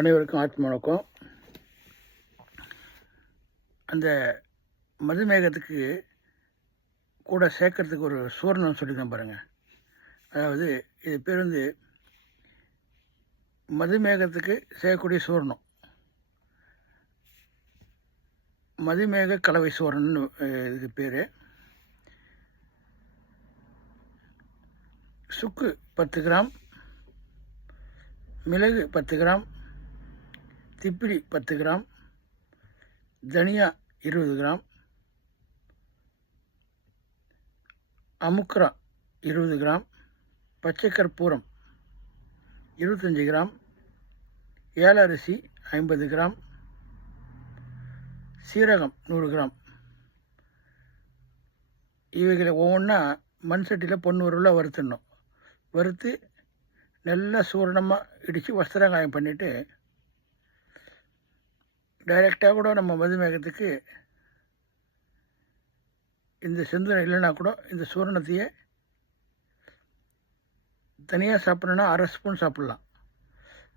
அனைவருக்கும் ஆத்ம வணக்கம். அந்த மதுமேகத்துக்கு கூட சேர்க்கறதுக்கு ஒரு சூரணம் சொல்லிதான் பாருங்கள் அதாவது இது பேர் வந்து மதுமேகத்துக்கு சேர்க்கக்கூடிய சூரணம் மதுமேக கலவை சூரணம்னு இதுக்கு பேர். சுக்கு பத்து கிராம் மிளகு பத்து கிராம் திப்பிலி பத்து கிராம் தனியா இருபது கிராம் அமுக்ரா இருபது கிராம் பச்சை கற்பூரம் இருபத்தஞ்சி கிராம் ஏலரிசி ஐம்பது கிராம் சீரகம் நூறு கிராம். இவைகளை ஒவ்வொன்றா மண் சட்டியில் பொண்ணு வறுத்துடணும். வறுத்து நல்லா சூரணமாக இடித்து வஸ்திரகாயம் பண்ணிவிட்டு டைரெக்டாக கூட நம்ம மதுமேகத்துக்கு இந்த சிந்தனை இல்லைன்னா கூட இந்த சூரணத்தையே தனியாக சாப்பிட்ணுன்னா அரை ஸ்பூன் சாப்பிட்லாம்.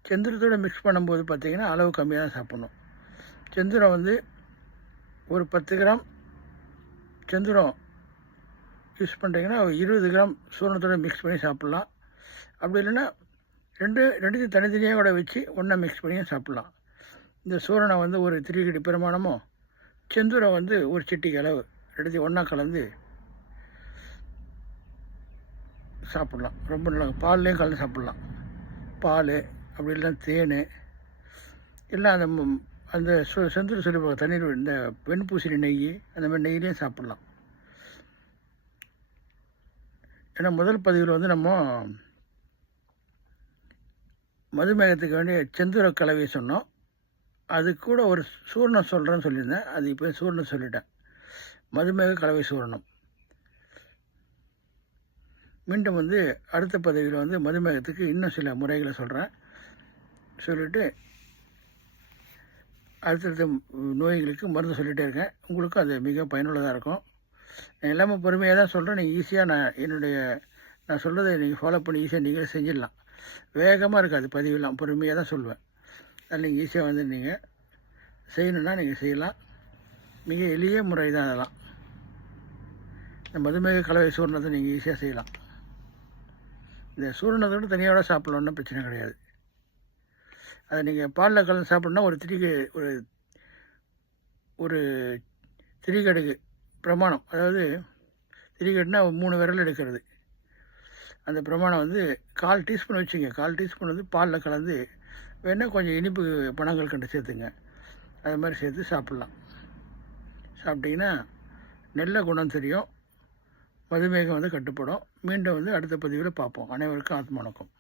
செந்திரத்தோடு மிக்ஸ் பண்ணும்போது பார்த்தீங்கன்னா அளவு கம்மியாக தான் சாப்பிட்ணும். செந்திரம் வந்து ஒரு பத்து கிராம் செந்திரம் யூஸ் பண்ணுறீங்கன்னா ஒரு இருபது கிராம் சூரணத்தோடு மிக்ஸ் பண்ணி சாப்பிட்லாம். அப்படி இல்லைன்னா ரெண்டு ரெண்டுத்தையும் தனித்தனியாக கூட வச்சு ஒன்றா மிக்ஸ் பண்ணியும் சாப்பிட்லாம். இந்த சூரணம் வந்து ஒரு திரிகடி பிரமாணமும் செந்தூரை வந்து ஒரு சிட்டிக்கு அளவு. ரெண்டுத்தையும் ஒன்றா கலந்து சாப்பிட்லாம். ரொம்ப நல்லா பால்லையும் கலந்து சாப்பிட்லாம். பால் அப்படி இல்லைன்னா தேன் எல்லாம் அந்த அந்த சு செந்தூர் சொல்லுவாங்க தண்ணீர் இந்த வெண்பூசணி நெய் அந்த மாதிரி நெய்லேயும் சாப்பிட்லாம். ஏன்னா முதல் பதிவில் வந்து நம்ம மதுமேகத்துக்கு வேண்டிய செந்தூர கலவையை சொன்னோம். அது கூட ஒரு சூர்ணம் சொல்கிறேன்னு சொல்லியிருந்தேன். அது இப்போ சூர்ணம் சொல்லிட்டேன். மதுமேக கலவை சூரணம். மீண்டும் வந்து அடுத்த பதவியில் வந்து மதுமேகத்துக்கு இன்னும் சில முறைகளை சொல்கிறேன் சொல்லிவிட்டு அடுத்தடுத்த நோய்களுக்கு மருந்து சொல்லிகிட்டே இருக்கேன். உங்களுக்கும் அது மிக பயனுள்ளதாக இருக்கும். நான் எல்லாமே பொறுமையாக தான் சொல்கிறேன் நீங்கள் ஈஸியாக நான் என்னுடைய நான் சொல்கிறத நீங்கள் ஃபாலோ பண்ணி ஈஸியாக நீங்களே செஞ்சிடலாம். வேகமாக இருக்காது பதிவெல்லாம். பொறுமையாக தான் சொல்லுவேன் நீங்கள் ஈஸியாக வந்து நீங்கள் செய்யணுன்னா நீங்கள் செய்யலாம். மிக எளிய முறை தான் அதெல்லாம். இந்த மதுமேக கலவை சூரணத்தை நீங்கள் ஈஸியாக செய்யலாம். இந்த சூரணத்தை விட தனியாக சாப்பிட்லான்னு பிரச்சனை கிடையாது. அதை நீங்கள் பாலில் கலந்து சாப்பிட்ணுன்னா ஒரு திரிக்கு ஒரு ஒரு திரிகடுகு பிரமாணம். அதாவது திரிகடுனா மூணு விரல் எடுக்கிறது. அந்த பிரமாணம் வந்து கால் டீஸ்பூன் வச்சுங்க. கால் டீஸ்பூன் வந்து பாலில் கலந்து வேணால் கொஞ்சம் இனிப்பு பணங்கள் கண்டு சேர்த்துங்க. அது மாதிரி சேர்த்து சாப்பிட்லாம். சாப்பிட்டிங்கன்னா நல்ல குணம் தெரியும். மதுமேகம் வந்து கட்டுப்படும். மீண்டும் வந்து அடுத்த பதிவில் பார்ப்போம். அனைவருக்கும் ஆத்மணக்கம்